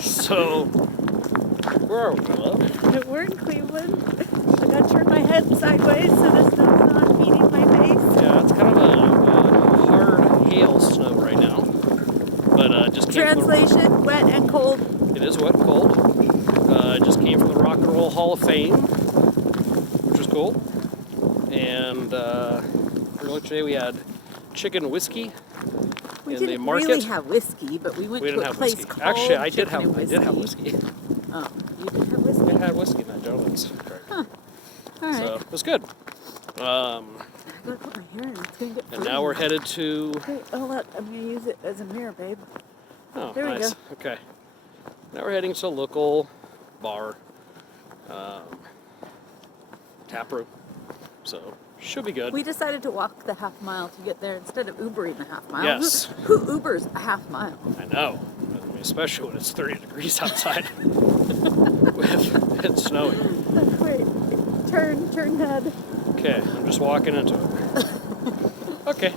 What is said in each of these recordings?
So, where are we, love? We're in Cleveland. I gotta turn my head sideways so the snow's not beating my face. Yeah, it's kind of a hard hail snow right now. But just came Translation, wet and cold. It is wet and cold. Just came from the Rock and Roll Hall of Fame, which was cool. And earlier today we had chicken whiskey We in didn't the market. really have whiskey, but we went to a place whiskey. called Actually, I did Chicken and have whiskey. Oh, you did have whiskey? I had whiskey in that gentleman's. Huh. All right. So it was good. I gotta put my hair in. It's gonna get And now we're headed to. Wait, I'm gonna use it as a mirror, babe. Oh, there nice. we go. Okay. Now we're heading to a local bar, tap room. So should be good. We decided to walk the half mile to get there instead of Ubering the half mile. Yes. Who Ubers a half mile? I know, I mean, especially when it's 30 degrees outside. It's snowing. Wait, turn head. Okay, I'm just walking into it. Okay,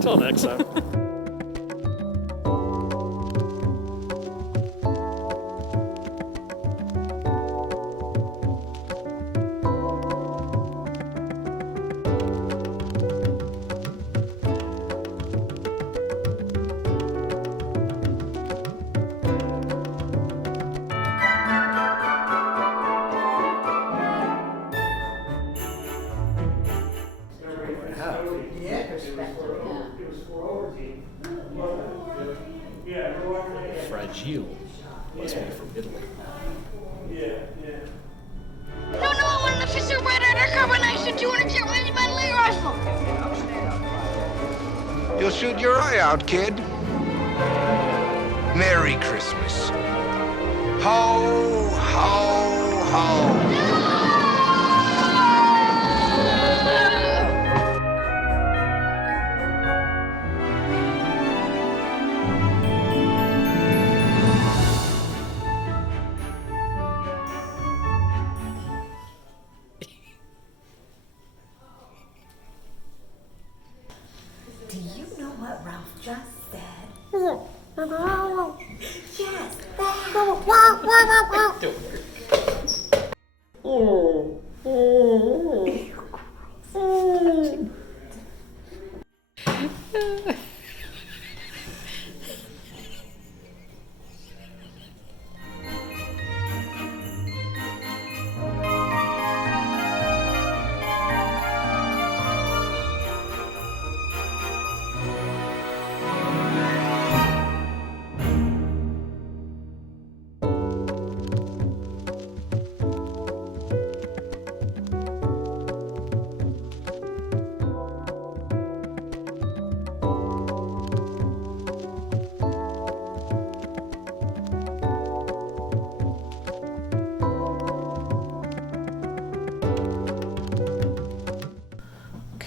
till next time. Fragile must be from Italy. No, I want an official red undercarbonation 200 jet range battle rifle. You'll shoot your eye out, kid. Merry Christmas. Ho, ho, ho. Do you know what Ralph just said? Yes,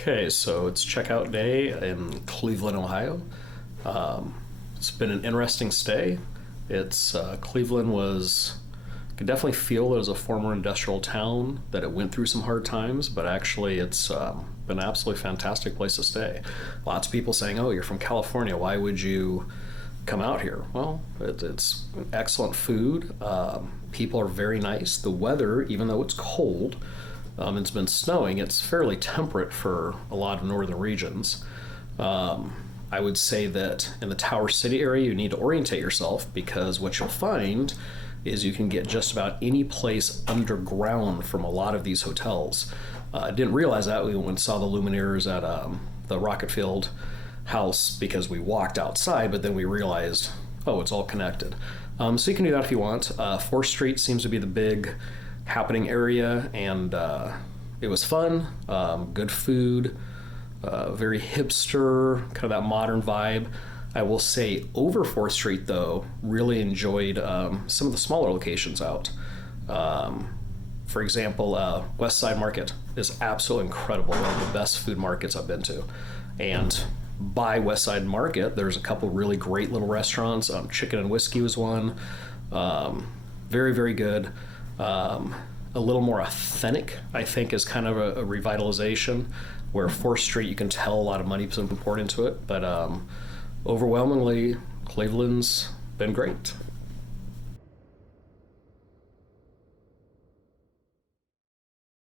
Okay, so it's checkout day in Cleveland, Ohio. It's been an interesting stay. It's Cleveland was, you could definitely feel it as a former industrial town, that it went through some hard times, but actually it's been an absolutely fantastic place to stay. Lots of people saying, oh, you're from California, why would you come out here? Well, it's excellent food. People are very nice. The weather, even though it's cold, it's been snowing, it's fairly temperate for a lot of northern regions. I would say that in the Tower City area, you need to orientate yourself, because what you'll find is you can get just about any place underground from a lot of these hotels. I didn't realize that when we saw the Lumineers at the Rocket Field house, because we walked outside, but then we realized, oh, it's all connected. So you can do that if you want. 4th Street seems to be the big happening area, and it was fun, good food, very hipster, kind of that modern vibe. I will say over 4th Street, though, really enjoyed some of the smaller locations out. For example, West Side Market is absolutely incredible, one of the best food markets I've been to. And by West Side Market, there's a couple really great little restaurants. Chicken and Whiskey was one. Very, very good. A little more authentic, I think, is kind of a revitalization, where 4th Street, you can tell a lot of money's been poured into it, but overwhelmingly, Cleveland's been great.